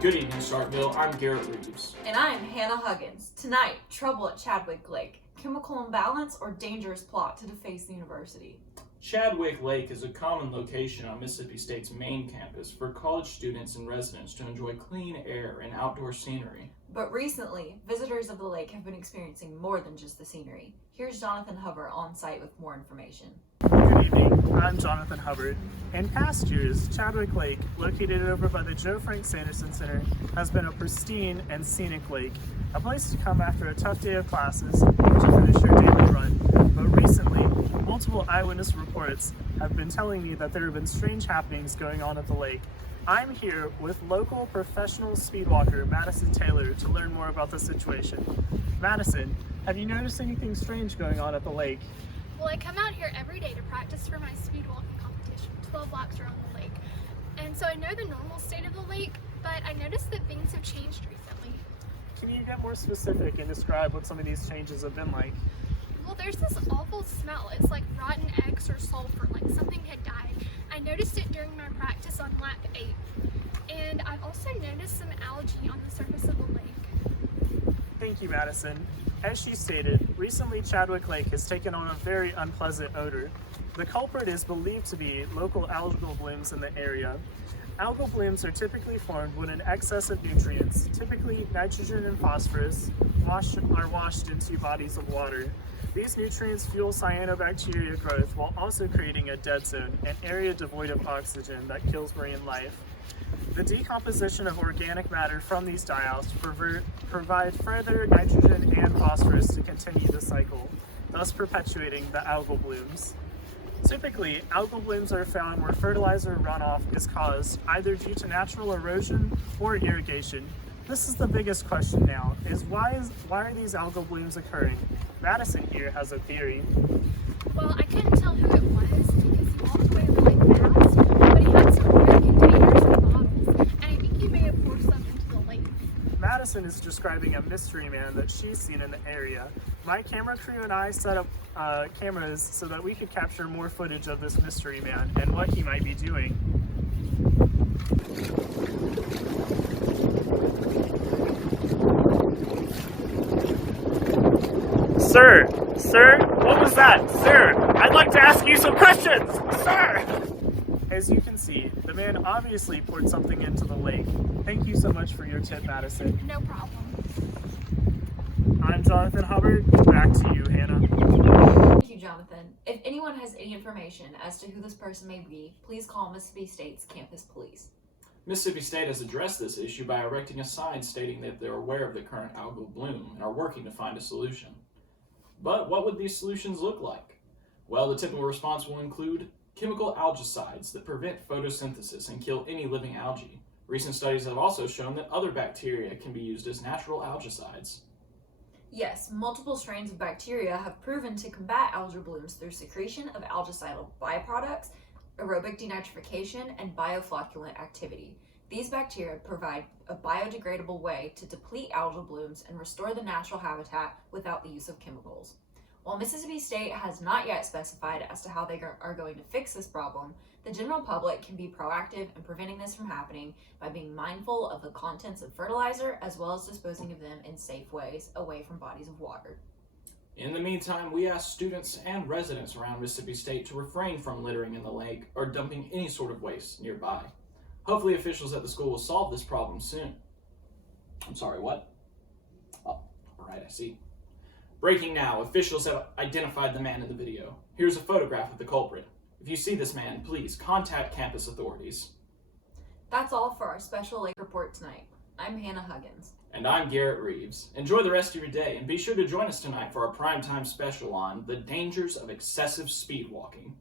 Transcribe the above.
Good evening, Starkville. I'm Garrett Reeves. And I'm Hannah Huggins. Tonight, trouble at Chadwick Lake. Chemical imbalance or dangerous plot to deface the university. Chadwick Lake is a common location on Mississippi State's main campus for college students and residents to enjoy clean air and outdoor scenery. But recently, visitors of the lake have been experiencing more than just the scenery. Here's Jonathan Hubbard on site with more information. Good evening, I'm Jonathan Hubbard. In past years, Chadwick Lake, located over by the Joe Frank Sanderson Center, has been a pristine and scenic lake, a place to come after a tough day of classes and to finish your daily run. But recently, multiple eyewitness reports have been telling me that there have been strange happenings going on at the lake. I'm here with local professional speedwalker Madison Taylor to learn more about the situation. Madison, have you noticed anything strange going on at the lake? Well, I come out here every day to practice for my speed walking competition, 12 laps around the lake. And so I know the normal state of the lake, but I noticed that things have changed recently. Can you get more specific and describe what some of these changes have been like? Well, there's this awful smell. It's like rotten eggs or sulfur, like something had died. I noticed it during my practice on lap 8. And I've also noticed some algae on the surface of the lake. Thank you, Madison. As she stated, recently Chadwick Lake has taken on a very unpleasant odor. The culprit is believed to be local algal blooms in the area. Algal blooms are typically formed when an excess of nutrients, typically nitrogen and phosphorus, are washed into bodies of water. These nutrients fuel cyanobacteria growth while also creating a dead zone, an area devoid of oxygen that kills marine life. The decomposition of organic matter from these diols provide further nitrogen and phosphorus to continue the cycle, thus perpetuating the algal blooms. Typically, algal blooms are found where fertilizer runoff is caused either due to natural erosion or irrigation. This is the biggest question now, is why are these algal blooms occurring? Madison here has a theory. Well, I couldn't tell who it was because he walked away really fast, but he had some red containers and bottles, and I think he may have poured some into the lake. Madison is describing a mystery man that she's seen in the area. My camera crew and I set up cameras so that we could capture more footage of this mystery man and what he might be doing. Sir, what was that? Sir, I'd like to ask you some questions, sir! As you can see, the man obviously poured something into the lake. Thank you so much for your tip, Madison. No problem. I'm Jonathan Hubbard. Back to you, Hannah. Thank you, Jonathan. If anyone has any information as to who this person may be, please call Mississippi State's campus police. Mississippi State has addressed this issue by erecting a sign stating that they're aware of the current algal bloom and are working to find a solution. But what would these solutions look like? Well, the typical response will include chemical algicides that prevent photosynthesis and kill any living algae. Recent studies have also shown that other bacteria can be used as natural algicides. Yes, multiple strains of bacteria have proven to combat algal blooms through secretion of algicidal byproducts, aerobic denitrification, and bioflocculent activity. These bacteria provide a biodegradable way to deplete algal blooms and restore the natural habitat without the use of chemicals. While Mississippi State has not yet specified as to how they are going to fix this problem, the general public can be proactive in preventing this from happening by being mindful of the contents of fertilizer as well as disposing of them in safe ways away from bodies of water. In the meantime, we ask students and residents around Mississippi State to refrain from littering in the lake or dumping any sort of waste nearby. Hopefully officials at the school will solve this problem soon. I'm sorry, what? Oh, alright, I see. Breaking now, officials have identified the man in the video. Here's a photograph of the culprit. If you see this man, please contact campus authorities. That's all for our special lake report tonight. I'm Hannah Huggins. And I'm Garrett Reeves. Enjoy the rest of your day and be sure to join us tonight for our primetime special on the dangers of excessive speed walking.